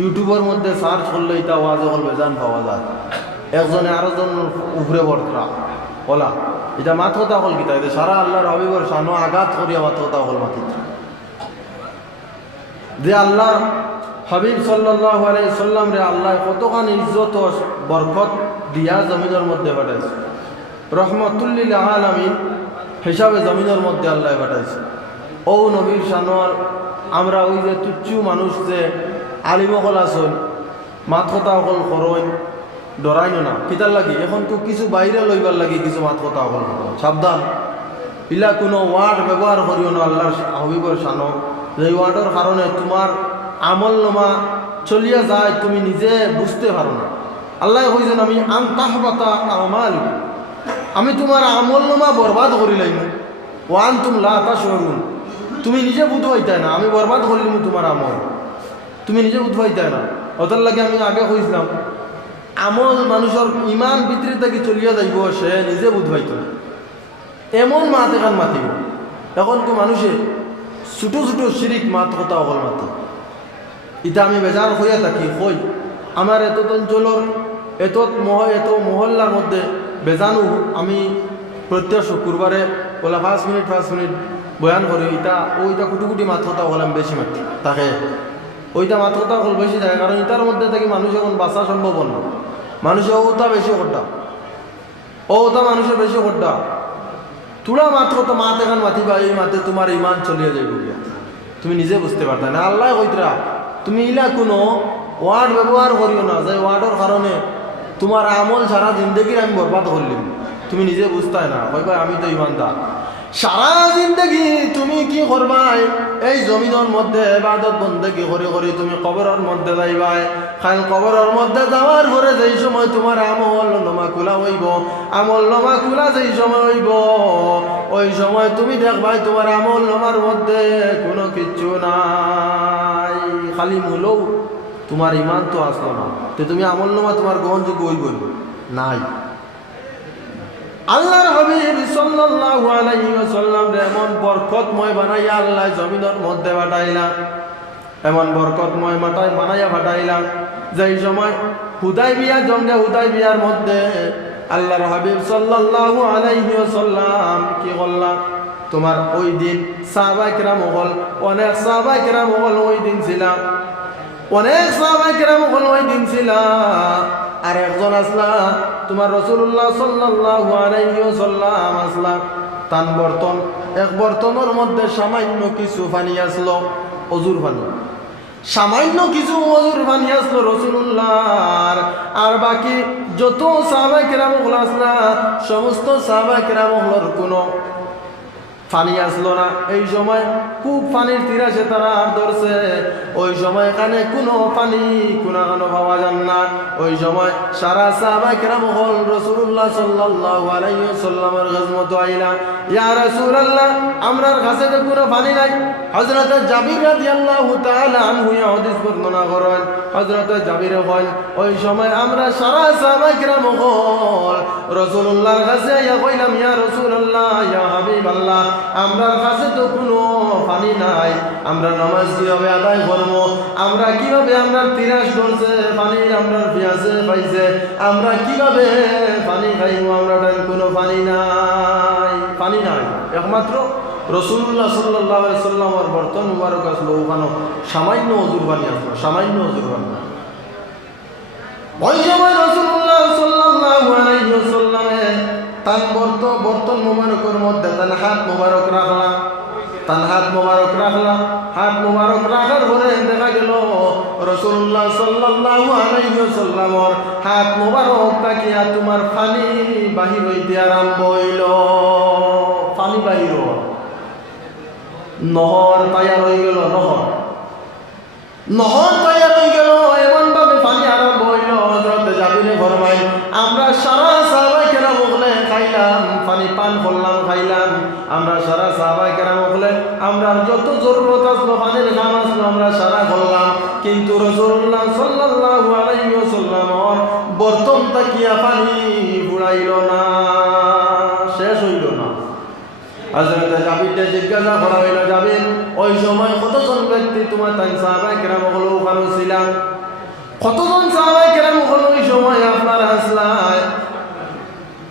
ইউটিউবের মধ্যে সার্চ করলে এটা ওয়াজ হল বেজান পাওয়া যায়। একজনে আরও জন উপরে বর্তরা ওলা এটা মাত কথা হল কিতা এটা সারা আল্লাহর হবিবর সানো আঘাত করিয়া মাত কথা হল মাতিত যে আল্লাহ হাবিব সাল্লাহ সাল্লাম রে আল্লাহ কতখান ইজ্জত ও বরকত দিয়া জমিনের মধ্যে পাঠাইছে। রহমতুল্লিল আলামিন হিসাবে জমিনের মধ্যে আল্লাহ পাঠাইছে। ও নবীর সানোয়ার আমরা ওই যে তুচ্ছু মানুষ যে আলিমকল আসন মাত কথা অকল করইন ডরাইন না। কিতার লাগি এখন তো কিছু বাইরে লইবার লাগি কিছু মাত কথা অকল করইন। সাবধান ইলা কোনো ওয়ার্ড ব্যবহার করিও না আল্লাহর হবিবর সানো যে ওয়ার্ডের কারণে তোমার আমল নমা চলিয়া যায়, তুমি নিজে বুঝতে পারো না। আল্লাহ কইছেন আমি আন তাহবাতা আমাল আমি তোমার আমল নমা বরবাদ করি লাইম। ওয়ান তুম লা তাশরুন তুমি নিজে বুধ হইতাই না। আমি বরবাদ করিলাম তোমার আমল। তুমি নিজে হইতাই না। ওটার লাগে আমি আগে কইছিলাম আমল মানুষের ইমান ভিতরে থাকি চলিয়া যাইব, সে নিজে হইত না এমন মাত এখন মাতিব এখন তো মানুষে ছোটো ছোটো শিরিক মাত, কথা অকল মাতে। ইটা আমি বেজার হইয়া থাকি কই আমার এত অঞ্চলের এত মহ, এত মহল্লার মধ্যে বেজানো আমি প্রত্যেক শুক্রবারে ওলা পাঁচ মিনিট পাঁচ মিনিট বয়ান করি ইটা ওইটা কুটি কুটি মাত, কথা হলাম বেশি মাতি। তাকে। ওইটা মাত কথা হল বেশি থাকে কারণ ইটার মধ্যে থেকে মানুষ এখন বাঁচা সম্ভব না। মানুষে ওটা বেশি করটা ওটা মানুষের বেশি করটা তুলা মাত্র তো মাত এখন মাতিবা এই মাতে তোমার ইমান চলিয়ে যাইব গিয়া তুমি নিজে বুঝতে পারতা না, আল্লাহ কইতরা, তুমি ইলা কোনো ওয়ার্ড ব্যবহার করিও না, যে ওয়ার্ডের কারণে তোমার আমল সারা জিন্দগির আমি বরবাদ করলিম। তুমি নিজে বুঝতাই না কইবা আমি তো ইমানদার। সারা জিন্দগি তুমি কি করবাই? এই জমিনের মধ্যে এবাদত বন্দেগি করে করে তুমি কবরের মধ্যে যাইবাই। খাল কবরের মধ্যে যাওয়ার পরে যেই সময় তোমার আমল নমা খোলা হইব, আমল নমা খোলা যেই সময় হইব, ওই সময় তুমি দেখবাই তোমার আমল নমার মধ্যে কোনো কিচ্ছু নাই। খালি মূলও তোমার ইমান তো আসলো না। তো তুমি আমল নমা তোমার গ্রহণযোগ্য হইব নাই। আল্লাহর হাবিব সাল্লাল্লাহু আলাইহি ওয়াসাল্লাম এমন বরকতময় বানাইয়া আল্লাহ জমিনের মধ্যে পাঠাইলা। এমন বরকতময় মাটাই বানাইয়া পাঠাইলা। যেই সময় হুদাই বিয়া, জঙ্গে হুদাই বিয়ার মধ্যে আল্লাহর হাবিব সাল্লাল্লাহু আলাইহি ওয়াসাল্লাম কি করলা? তোমার ওই দিন সাহাবা কিরাম হল, অনেক সাহাবা কিরাম হল ওই দিন ছিলাম অনেক সাহাবাই কেরাম হল ওই দিন ছিলাম আর একজন আসলা, তোমার রসুল্লাহ সাল্লাহ সাল্লাম আসলা। তান বর্তন, এক বর্তনের মধ্যে সামান্য কিছু পানি আসলো, অজুর পানি। সামান্য কিছু অজুর পানি আসলো রসুল্লাহর আর বাকি যত সাহাবাই কেরাম আসলা, সমস্ত সাহাবাই কেরাম কোনো পানি আসলো না। এই সময় খুব পানির তিরাসে তারা আর ধরছে। ওই সময় এখানে কোনো পানি, কোনো পাওয়া যান ওই সময় সারা সাহাবাই কেরাম হল গজমত আইলা। ইয়া আমরার কাছে তো কোনো পানি নাই। জাবির বর্ণনা করেন জাবির হল, ওই সময় আমরা সারা সাহাবাই কেরাম হল কাছে ইয়া কইলাম, ইয়া ইয়া আমরার কাছে তো কোনো পানি নাই। আমরা নামাজ কীভাবে আদায় আমরা কীভাবে আমরা তিরাস করছে পানির আমরা পিয়াসে পাইছে আমরা কীভাবে পানি খাইবো? আমরা টাইম কোনো পানি নাই। পানি নাই, একমাত্র রসুল্লাহ সাল্লাহ সাল্লামর বর্তন মুবারক আসলো ওখানে সামান্য অজুর পানি আসলো সামান্য অজুর পানি ওই সময় রসুল্লাহ তান বর্ত বর্তন মুবারকের মধ্যে তান হাত মুবারক রাখলা তান হাত মুবারক রাখলা হাত মুবারক রাখার পরে দেখা গেল রসুল্লাহ আলাইহি হাত মুবারক তাকিয়া তোমার পানি বাহির হইতে আরম্ভ হইল। পানি বাহির নহর তৈয়ার হয়ে গেল, নহর। নহর তৈয়ার হয়ে গেল এমন ভাবে পানি আরম্ভ হইল হজরত জাবিরে ফরমাই আমরা সারা বলে খাইলাম পানি পান করলাম, খাইলাম। আমরা সারা সাহাবাই কেরাম বলে, আমরা যত জরুরত আসলো, পানির গান আসলো, আমরা সারা করলাম। কিন্তু রসুল্লাহ সাল্লাল্লাহু আলাইহি ওয়াসাল্লামর বর্তন তাকিয়া পানি ফুরাইল না, শেষ হইল না। হজরত জাবিরকে জিজ্ঞাসা করা হইল, জাবির, ওই সময় কতজন ব্যক্তি তোমার তাই সাহাবাই কেরাম হলো ওখানে ছিলাম? কতজন সাহাবাই কেরাম হল ওই সময় আপনার আসলায়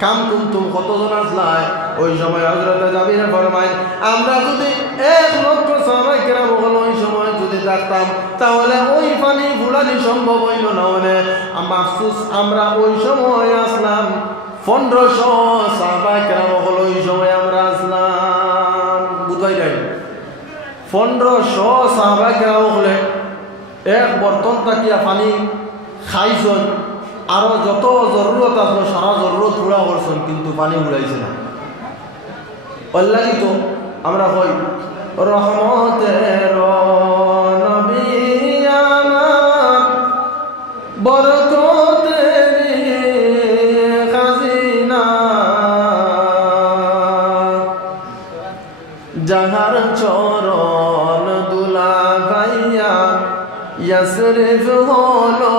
কাম কুমতুম কতজন আসলায়? ওই সময় হজরত জাবিরে ফরমায় আমরা যদি এক লক্ষ সবাই কেরাম হল ওই সময় যদি থাকতাম তাহলে ওই পানি ফুলানি সম্ভব হইল না হলে। মাহসুস আমরা ওই সময় আসলাম, পনেরোশো সাহাবাই কেরাম হল ওই সময় আমরা আসলাম। বুঝাই যাই পনেরোশো সাহাবাই কেরাম হলে এক বর্তন তাকিয়া পানি খাইছন আরও যত জরুরত আসলো, সারা জরুরত পুরা করছেন, কিন্তু পানি উড়াইছে না। অল্লাগি তো আমরা হই রহমতের চরণ দুলা ভাইয়া, ইয়াসরিফ হলো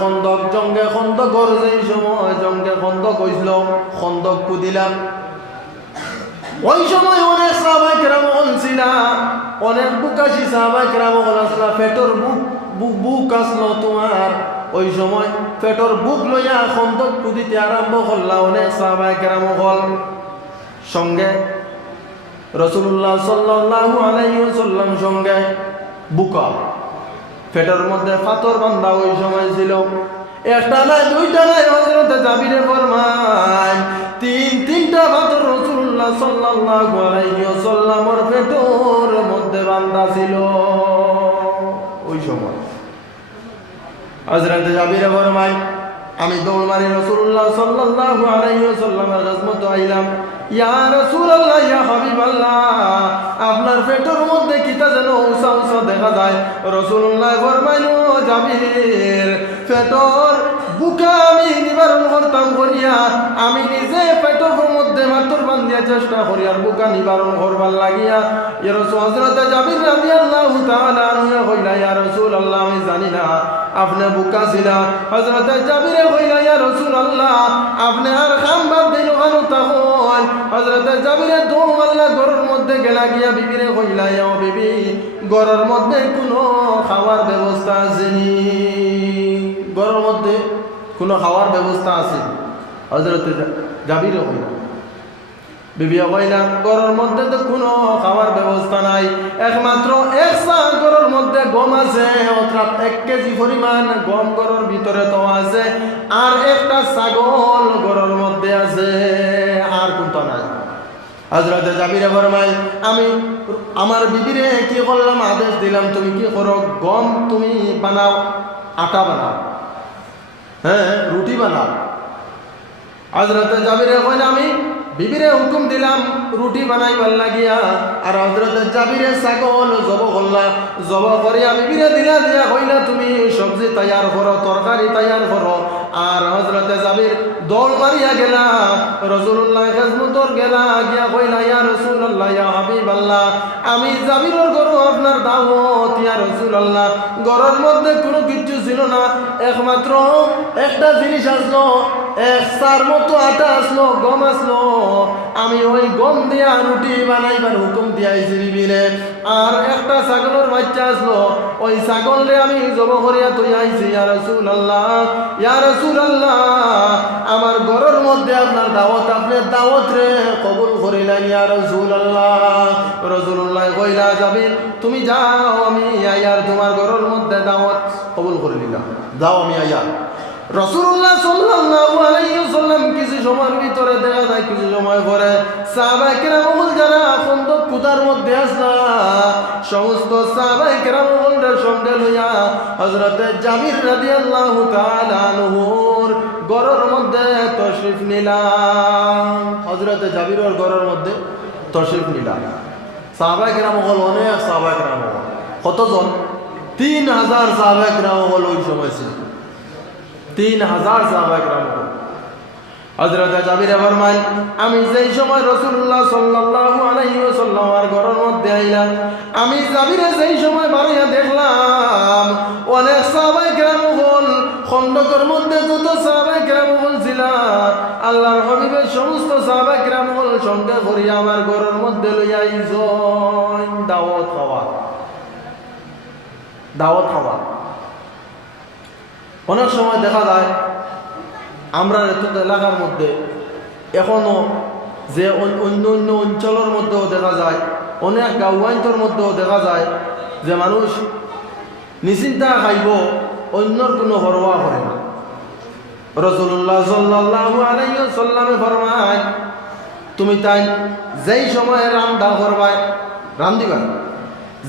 খন্দক, জঙ্গে খন্দকর যেই সময় জঙ্গে খন্দক হইছিল, খন্দক কুদিলাম। ওই সময় অনেক সাহাবাই কেরাম ছিল অনেক বুকাশি সাহাবাই কেরাম আসলা পেটর বুক বুক বুক আসলো তোমার। ওই সময় পেটর বুক লইয়া খন্দক কুদিতে আরম্ভ করলা অনেক সাহাবাই কেরাম হল। সঙ্গে রসুল্লাহ সাল্লাল্লাহু আলাইহি ওয়াসাল্লাম সঙ্গে বুকা পেটের মধ্যে পাথর বান্ধা ওই সময় ছিল। একটা নাই, দুইটা নাই হজরতে জাবিরে ফরমায় তিন, তিনটা পাথর রসুল্লাহ সাল্লাল্লাহু আলাইহি ওয়াসাল্লামের পেটের মধ্যে বান্ধা ছিল। ওই সময়। হজরতে জাবিরে ফরমায় আমি দৌড় মারি রসুল্লাহ সাল্লাল্লাহু আলাইহি ওয়াসাল্লামের খাদমত আইলাম। আপনার পেটের মধ্যে কিতা যেন উসা উসা দেখা যায়। রাসূলুল্লাহ ফরমাইলো জাবির, পেটর বুকা আমি নিবারণ করতাম করিয়া, আমি নিজে পেটর মধ্যে মাত্র বান্ধিয়া চেষ্টা করি আর বুকা নিবারণ করবার লাগিয়া, ইয়া রাসূল, হযরত জাবির আল্লাহ তাআলা আনহু কইলা, ইয়া রাসূলুল্লাহ, আমি জানি না, আপনি বুকা ছিলা। হযরত জাবিরে কইলা, ইয়া রাসূলুল্লাহ, আপনি হযরত জাবিরে দৌড় মারলা ঘরের মধ্যে গেলা গিয়া বিবিরে কইলা ইয়া বিবি, ঘরের মধ্যে কোনো খাওয়ার ব্যবস্থা আছে নি ঘরের মধ্যে কোনো খাওয়ার ব্যবস্থা আছে হযরত জাবিরে কইলা বিবিয়া কইলা ঘরের মধ্যে তো কোনো খাওয়ার ব্যবস্থা নাই। একমাত্র এক সা ঘরের মধ্যে গম আছে, অর্থাৎ এক কেজি পরিমাণ গম ঘরের ভিতরে তো আছে, আর একটা ছাগল ঘরের মধ্যে আছে। কোনটা নাই হজরতে জাবিরে ফরমাই আমি আমার বিবিরে কি করলাম? আদেশ দিলাম, তুমি কি করো? গম তুমি বানাও, আটা বানাও হ্যাঁ রুটি বানাও। হজরতে জাবিরে কইলে আমি বিবিরে হুকুম দিলাম, রুটি বানাইবার লাগিয়া। আর হজরত জাবিরে ছাগল জব করলা, জব করিয়া বিবিরে দিলা, দিয়া কইলা, তুমি সবজি তৈয়ার করো, তরকারি তৈয়ার করো। আর হজরতে জাবির দৌড় মারিয়া গেলা রসুল্লাহ খেজমতর গেলা, গিয়া কইলা, ইয়া রসুল্লাহ ইয়া হাবিব আল্লাহ আমি জাবিরের গরু আপনার দাওয়াত, ইয়া রসুল্লাহ গরুর মধ্যে কোনো কিচ্ছু ছিল না। একমাত্র একটা জিনিস আসলো, এক সার মতো আটা আসলো, গম আসলো আমি ওই গম দিয়া রুটি বানাইবার হুকুম দিয়াইছি বিবিরে আর একটা ছাগলের বাচ্চা আসলো, ওই ছাগলরে আমি জব করিয়া তুই আইছি, ইয়া রসুল আল্লাহ ইয়া রসুল আল্লাহ আমার ঘরের মধ্যে আপনার দাওয়াত আপনি দাওয়াত রে কবুল করিলেন ইয়া রসুল আল্লাহ রসুল্লাহ কইলা যাবেন তুমি যাও, আমি আয়ার তোমার ঘরের মধ্যে দাওয়াত কবুল করে নিলাম। যাও আমি আয়ার রসুল্লাহ সময়ের ভিতরে দেখা যায় সময় যারা মধ্যে আসলা সমস্ত সাহাবায়ে কেরামুলের সঙ্গে লইয়া তাআলা আনহুর ঘরের মধ্যে তশরিফ নিলাম। হযরতে জাবিরের ঘরের মধ্যে তশরিফ নিলাম। কেরামুল অনেক কতজন? তিন হাজার সাহাবায়ে কেরামুল ওই সময় ছিল। তিন হাজার সাহাবাই গ্রাম হজরত জাবির ফরমান আমি যেই সময় রসুল্লাহ সাল্লাল্লাহু আলাইহি ওয়াসাল্লামের ঘরের মধ্যে আইলাম, আমি জাবিরে যেই সময় বাড়িয়া দেখলাম, অনেক সাহাবাই গ্রাম হল, খন্দকের মধ্যে যত সাহাবাই গ্রাম হল ছিল, আল্লাহর হবিবের সমস্ত সাহাবাই গ্রাম হল সঙ্গে করিয়া আমার ঘরের মধ্যে লইয়া আইজন দাওয়াত খাওয়া দাওয়াত খাওয়া অনেক সময় দেখা যায়, আমরা এলাকার মধ্যে, এখনও যে অন্য অন্য অঞ্চলের মধ্যেও দেখা যায়, অনেক গাঁওয়াঞ্চর মধ্যেও দেখা যায় যে মানুষ নিশ্চিন্তা খাইব, অন্যর কোনো হরওয়া করে না। রসুল্লাহ সাল্লামে ফরমায়, তুমি তাই যেই সময় রান্দা করবাই রান্দিবা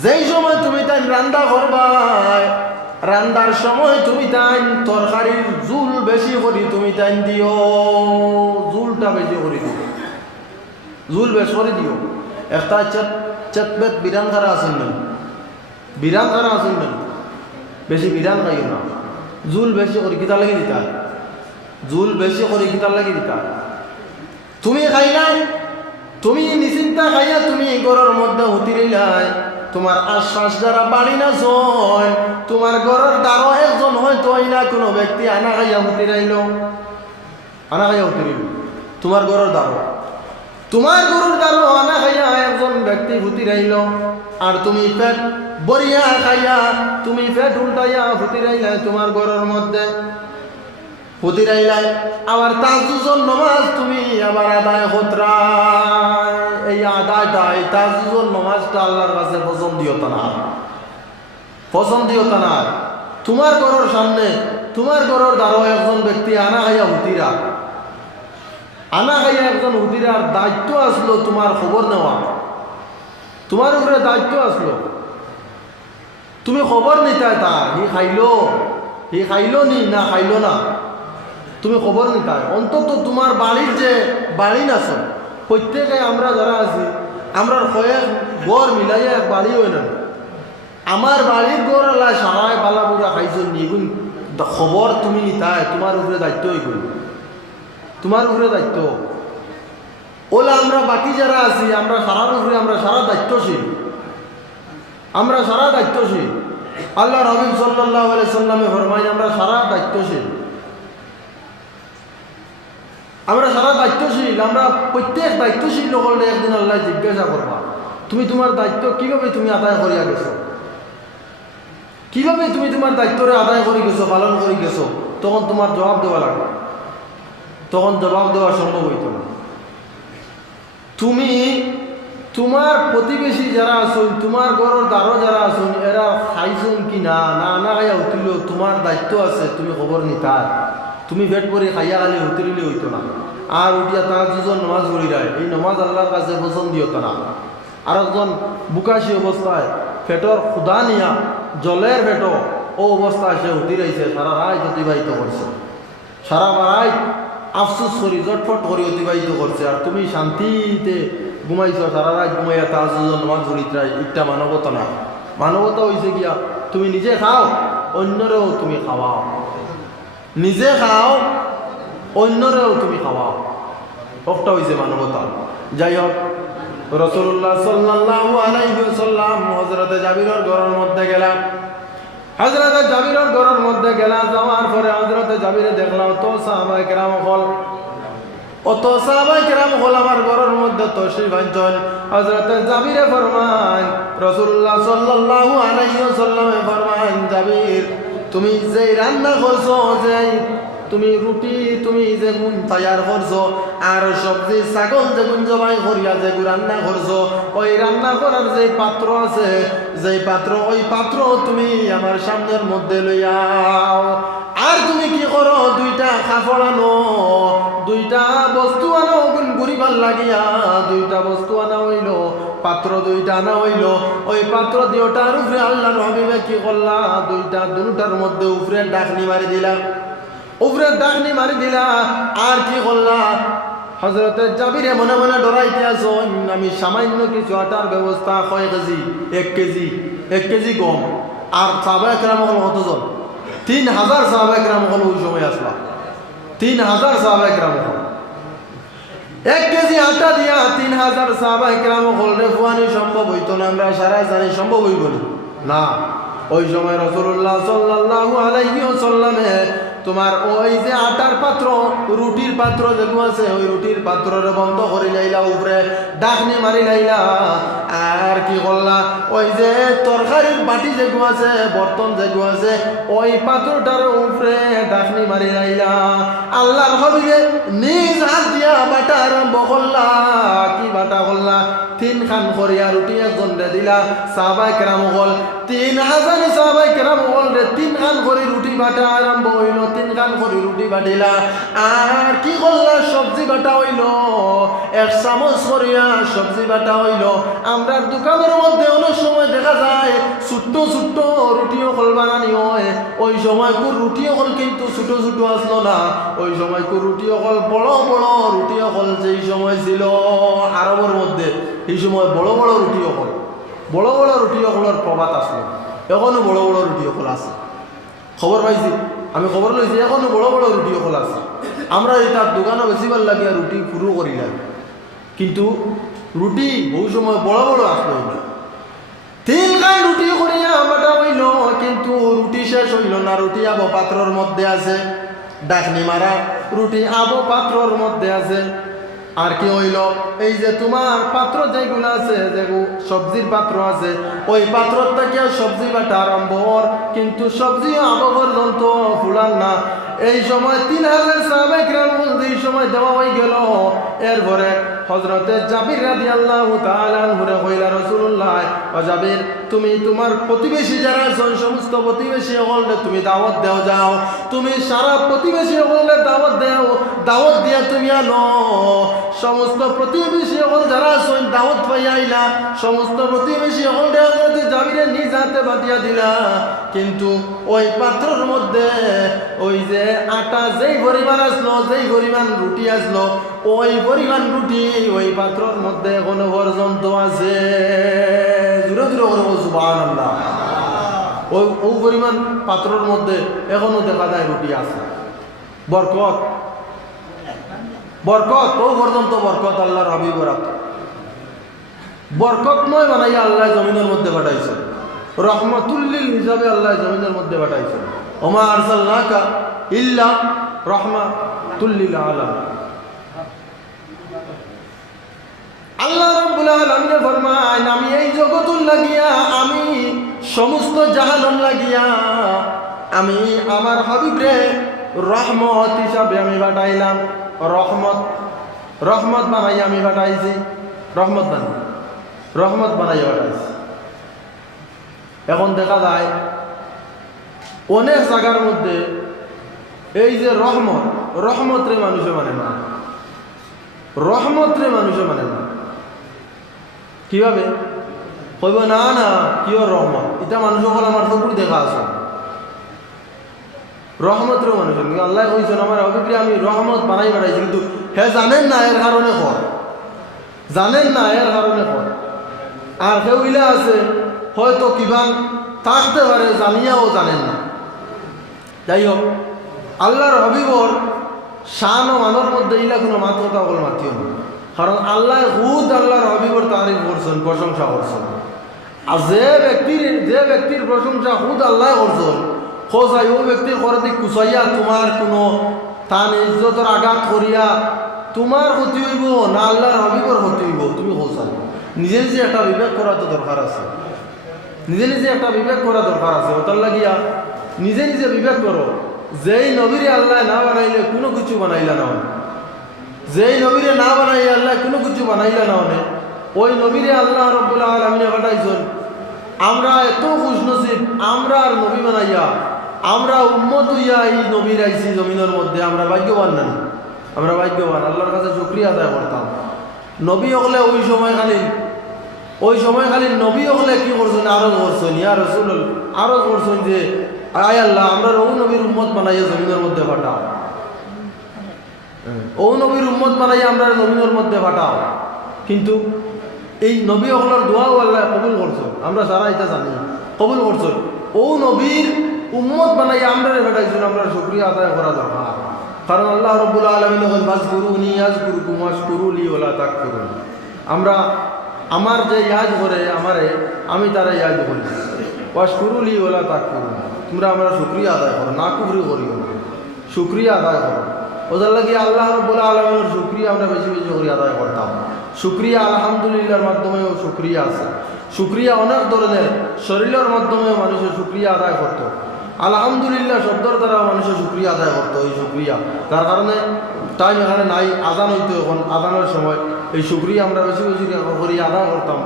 যেই সময় তুমি তাই রান্দা করবাই রান্দার সময় তুমি তাই তরকারির জুল বেশি করি, তুমি তাই দিও। জুলটা বেশি করে দিও জুল বেশ করে দিও। একটা চেত চেতবেত বিরান খারা আছেন না? বিরান খারা আছেন না? বেশি বিরান খাইও না। জুল বেশি করে কিতা লাগি দিতা? জুল বেশি করে কিতা লাগি দিতা? তুমি খাইলাই? তুমি নিশ্চিন্তা খাইয়া তুমি ঘরের মধ্যে হুতি তোমার আশ্বাস যারা বাড়ি না জয়, তোমার ঘরের দ্বারো একজন হয়তো না কোনো ব্যক্তি আনা খাইয়া হুতি রাইল আনা খাইয়া হুতি রইল তোমার ঘরের দ্বারো তোমার গরুর দ্বারো আনা খাইয়া একজন ব্যক্তি হুতি রাইল আর তুমি পেট বরিয়া খাইয়া, তুমি পেট উল্টাইয়া হুতি রাইলা তোমার ঘরের মধ্যে। হুতি রাইলাই আবার তাজুজন নমাজ তুমি আবার আদায় হতরাই এই আদায়টা এই তাজুজন নমাজটা আল্লাহর কাছে পছন্দীয়তা না পছন্দীয়তা না তোমার ঘরের সামনে, তোমার ঘরের দ্বারো একজন ব্যক্তি আনা খাইয়া হুতিরা। আনা খাইয়া একজন হুতিরার দায়িত্ব আসলো তোমার খবর নেওয়া। তোমার উপরে দায়িত্ব আসলো। তুমি খবর নিতাই তার, হি খাইলো হি খাইলো নি না খাইলো না? তুমি খবর নিতাই অন্তত তোমার বাড়ির যে বাড়ি নাছো প্রত্যেকে আমরা যারা আছি আমরা কয়েক গড় মিলাইয়া এক বাড়ি হই না আমার বাড়ির গড় আলা সারায় বালাবুরা খাইছো, নিগুন খবর তুমি নিতাই, তোমার উপরে দায়িত্ব হইগুন তোমার উপরে দায়িত্ব। ওলা আমরা বাকি যারা আছি, আমরা সারার উপরে আমরা সারা দায়িত্বশীল। আমরা সারা দায়িত্বশীল। আল্লাহ রবিন সাল্লাহ সাল্লামে ফরমাইন, আমরা সারা দায়িত্বশীল। আমরা সারা দায়িত্বশীল, আমরা প্রত্যেক দায়িত্বশীল লোকের একদিন আল্লাহ জিজ্ঞাসা করবা তুমি তোমার দায়িত্ব কীভাবে তুমি আদায় করিয়া গেছো? কীভাবে তুমি তোমার দায়িত্বরে আদায় করে গেছো, পালন করে গেছো, তখন তোমার জবাব দেওয়া লাগবে তখন জবাব দেওয়া সম্ভব হইত না তুমি তোমার প্রতিবেশী যারা আছেন তোমার ঘরের দ্বারো যারা আছেন এরা খাইছেন কি না? না না উঠিল তোমার দায়িত্ব আছে, তুমি খবর নিতার তুমি পেট করে খাইয়া খালি উতরিলে হইতো না। আর উঠিয়া তার দুজন নমাজ পড়ি রায় এই নমাজ আল্লাহর কাছে পছন্দ না। আর একজন বুকাশি অবস্থায় পেটর ক্ষুদা নিয়া জলের পেট ও অবস্থায় সে উঠি রয়েছে সারা রায় অতিবাহিত করছে সারা বারাই আফসোস করি জটফট করে অতিবাহিত করছে আর তুমি শান্তিতে ঘুমাইছো সারা রাত ঘুমাইয়া তাজুজন নমাজ পড়িত্রাই ইটা মানবতা না। মানবতা হয়েছে গিয়া তুমি নিজে খাও অন্যরেও তুমি খাওয়াও নিজে খাও, অন্যরেও তুমি খাওয়াও একটা হয়েছে মানবতা যাই হোক রসুল্লাহ সাল্লাহ আলাইসাল্লাম হজরতে জাবিরের ঘরের মধ্যে গেলাম। হজরতে জাবিরের ঘরের মধ্যে গেলাম, যাওয়ার পরে হজরতে জাবিরে দেখলাম তো সাহাবাই কেরাম হল। অত সাহাবাই কেরাম হল আমার ঘরের মধ্যে তো শ্রীভাঞ্চল হজরতে জাবিরে ফরমান রসুল্লাহ সাল্লাল্লাহু আলাইহি সাল্লামে ফরমান জাবির তুমি যে রান্না করছ, যে তুমি রুটি, তুমি যেগুন তৈয়ার করছ, আর সবজি ছাগল যেগুন জবাই করিয়া যেগুন রান্না করছ, ওই রান্না করার যে পাত্র আছে, যে পাত্র, ওই পাত্র তুমি আমার সামনের মধ্যে লইয়াও আর তুমি কি করো, দুইটা কাপড় আনো, দুইটা বস্তু আনো গুণ ঘুরিবার লাগিয়া দুইটা বস্তু আনা হইল। পাত্র দুইটা আনা হইল। ওই পাত্র দুইটার উপরে আল্লাহ রবিবে কি করলা? দুইটা, দুটার মধ্যে উপরে ডাকনি মারি দিলা। উপরে ডাকনি মারি দিলা। আর কি করলা? হজরতে জাবিরে মনে মনে ডরাইতে আছো আমি সামান্য কিছু আটার ব্যবস্থা কয় কেজি? এক কেজি। এক কেজি কম। আর সাবা একরাম হল কতজন? তিন হাজার সাহাবাহিক রাম হল ওই সময় আসলাম তিন হাজার সাহাবাহিক রাম হল এক কেজি আটা দিয়া তিন হাজার সাবাহ গ্রাম হল রে ফুয়ানি, সম্ভব হইতো না, আমরা সারা জানি সম্ভব হইব না। ওই সময় রসুল্লাহ সাল্লাহ আলাইহি ওয়াসাল্লামে তোমার ওই যে আটার পাত্র, রুটির পাত্র যেগুলো আছে, ওই রুটির পাত্ররে বন্ধ করে লাইলা, উপরে ডাকনি মারি লাইলা। আর কি করলা? ওই যে তরকারির বাটি যেগুলো আছে, বর্তন যেগুলো আছে, ওই পাত্রটার উপরে ডাকনি মারি লাইলা। আল্লাহর হবিবে নিজ হাত দিয়া বাটা আরম্ভ করলা। কি বাটা করলা? তিন খান করিয়া রুটি একজন দিলা। সাহাবাই কেরাম হল তিন হাজার সাহাবাই কেরাম হল রে তিন খান করে রুটি বাটা আরম্ভ হইল, তিন খান করে রুটি বাটিলা। আর কি করলা? সবজি বাটা হইল, এক চামচ করিয়া সবজি বাটা হইল। আমরা দোকানের মধ্যে অনেক সময় দেখা যায়, ছোট্ট ছোট্ট রুটিও কল বানানি হয়। ওই সময় কোন রুটিও কল কিন্তু ছোট ছোট আসলো না। ওই সময় কোন রুটিও কল বড় বড় রুটিও কল যেই সময় ছিল আরবের মধ্যে এই সময় বড় বড় রুটিও কল। বড় বড় রুটিও কলের প্রবাদ আসলো এখনও বড় বড় রুটিও কল আছে। খবর পাইছি? আমি খবর লইছি এখনও বড় বড় রুটিও কল আছে। আমরা এই তার দোকানও বেশিবার লাগিয়া রুটি পুরো করিলাম কিন্তু রুটি বহু সময় বড় বড় আসলো তিন গান রুটি করিয়া বাটা হইল, কিন্তু রুটি শেষ হইল না। রুটি আবো পাত্রর মধ্যে আছে। ডাকনি মারা রুটি আবো পাত্রর মধ্যে আছে। আর কি হইল? এই যে তোমার পাত্র যেগুলো আছে দেখো সবজির পাত্র আছে, ওই পাত্র কি সবজি বাটা আরম্ভ কিন্তু সবজি আবো পর্যন্ত ফুলান না। এই সময় তিন হাজার সাবেক এই সময় দেওয়া হয়ে গেল। এরপরে হজরতে জাবির রাদি আল্লাহ তালানহুরে হইলা রসুল্লাহ জাবির, তুমি তোমার প্রতিবেশী যারা আছেন সমস্ত প্রতিবেশী হলরে তুমি দাওয়াত দেও, যাও। তুমি সারা প্রতিবেশী হলরে দাওয়াত দেও। দাওয়াত দিয়া তুমি আনো। সমস্ত প্রতিবেশী হল যারা আছেন দাওয়াত পাই আইলা। সমস্ত প্রতিবেশী হলরে হজরতে জাবিরে নিজ হাতে বাটিয়া দিলা। কিন্তু ওই পাত্রের মধ্যে ওই যে আটা যেই পরিমাণ আসলো, যেই পরিমাণ রুটি আসলো, ওই পরিমাণ রুটি ওই পাত্রর মধ্যে এখনও পর্যন্ত আছে। দূরে দূরে করে বলছো আল্লাহ ওই ওই পরিমাণ পাত্রর মধ্যে এখনও দেখা যায় রুটি আছে। বরকত। বরকত, ও পর্যন্ত বরকত আল্লাহর হাবিব রাখ বরকতময় বানাইয়া আল্লাহ জমিনের মধ্যে পাঠাইছে। রহমাতুল্লিল হিসাবে আল্লাহ জমিনের মধ্যে পাঠাইছে। ওমা আরসালনাকা ইল্লা রহমাতুল্লিল আলাম আল্লাহ রাব্বুল ফরমায়, আমি এই জগতুল লাগিয়া, আমি সমস্ত জাহান লাগিয়া, আমি আমার হাবিবরে রহমত হিসাবে আমি বাটাইলাম। রহমত রহমত বানাই আমি বাটাইছি। রহমত বানাই রহমত বানাই বাটাইছি। এখন দেখা যায়, অনেক জায়গার মধ্যে এই যে রহমত রহমত রে মানুষে মানে না রহমত রে মানুষে মানে না কীভাবে? কইব, না না, কিয় রহমত? এটা মানুষ সকল আমার চকুর দেখা আছে। রহমত রে মানুষ আল্লাহ কইছেন, আমার অভিপ্রিয়, আমি রহমত বানাই বানাইছি, কিন্তু হে জানেন না এর কারণে কর। জানেন না এর কারণে কর। আর ইলা আছে, হয়তো কিবা থাকতে পারে, জানিয়াও জানেন না। যাই হোক আল্লাহর হবিবর শান ও মানর মধ্যে ইলা কোনো মাত কথা বল মাতিও না কারণ আল্লাহ হুদ, আল্লাহর হবিবর তারিফ করছেন প্রশংসা করছেন আর যে ব্যক্তির যে ব্যক্তির প্রশংসা হুদ আল্লাহ করছেন খোঁজাই ও ব্যক্তির করে দিক কুচাইয়া তোমার কোনো তান, ইজ্জতর আঘাত করিয়া তোমার ক্ষতি হইব না আল্লাহর হবিবর ক্ষতি হইব, তুমি খোঁজাই নিজে নিজে একটা বিবেক করা তো দরকার আছে। নিজে নিজে একটা বিবেক করা দরকার আছে। ওটার লাগিয়া নিজে নিজে বিবেক করো। যেই নবীরে আল্লাহ না বানাইলে কোনো কিছু বানাইলা না অনে যেই নবীরে না বানাই আল্লাহ কোনো কিছু বানাইলা না অনে ওই নবীরে আল্লাহ রব্বুল্লাহ আলমিনে পাঠাইছেন, আমরা এত খুশ নসিব আমরা আর নবী বানাইয়া, আমরা উম্মত হইয়া এই নবীর আইছি জমিনের মধ্যে, আমরা ভাগ্যবান না আমরা ভাগ্যবান, আল্লাহর কাছে শুক্রিয়া আদায় করতাম। নবী হলে ওই সময় খালি, ওই সময় খালি নবী হলে কি করছেন? আরও করছেন। ইয়া রসুল আরও করছেন যে আয় আল্লাহ আমরা ও নবীর উম্মত বানাইয়া জমিনের মধ্যে পাঠাও ও নবীর উম্মত বানাইয়া আমরা জমিনের মধ্যে পাঠাও কিন্তু এই নবী হকলার দোয়াও আল্লাহ কবুল করছেন আমরা সারা এটা জানি কবুল করছেন ও নবীর উম্মত বানাই আমরা ফেটাইছেন আমরা শুক্রিয়া আদায় করা দরকার কারণ আল্লাহ রব্বুল আলমিন হল বাস করুনি ইয়াজ করু কুমাস করুলি ওলা তাক করুন আমরা আমার যে ইয়াজ করে আমারে আমি তারা ইয়াজ করি ওয়াস করুলি ওলা তাক করুন তোমরা আমরা শুক্রিয়া আদায় করো না কুফরি করিও শুক্রিয়া আদায় করো ওদের লাগে আল্লাহ রব্বুল আলমের শুক্রিয়া আমরা বেশি বেশি করে আদায় করতাম শুক্রিয়া আলহামদুলিল্লাহর মাধ্যমেও শুক্রিয়া আছে শুক্রিয়া অনেক ধরনের শরীরের মাধ্যমেও মানুষের শুক্রিয়া আদায় করতো আলহামদুলিল্লাহ শব্দর দ্বারা মানুষের শুক্রিয়া আদায় করতো এই শুক্রিয়া তার কারণে টাইম এখানে নাই আদান হইতো এখন আদানের সময় এই শুক্রিয়া আমরা বেশি বেশি করি আদায় করতাম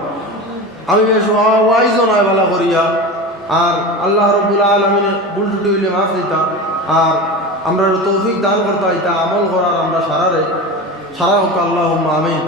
আমি বেশ ওয়াইজ নয় বেলা করিয়া আর আল্লাহ রব্বুল আলমিনের ভুল হইলে মাফ দিতাম আর আমরা তৌফিক দান করতে হইতা, আমল করার আমরা সারারে সারা হোক আল্লাহ আমিন।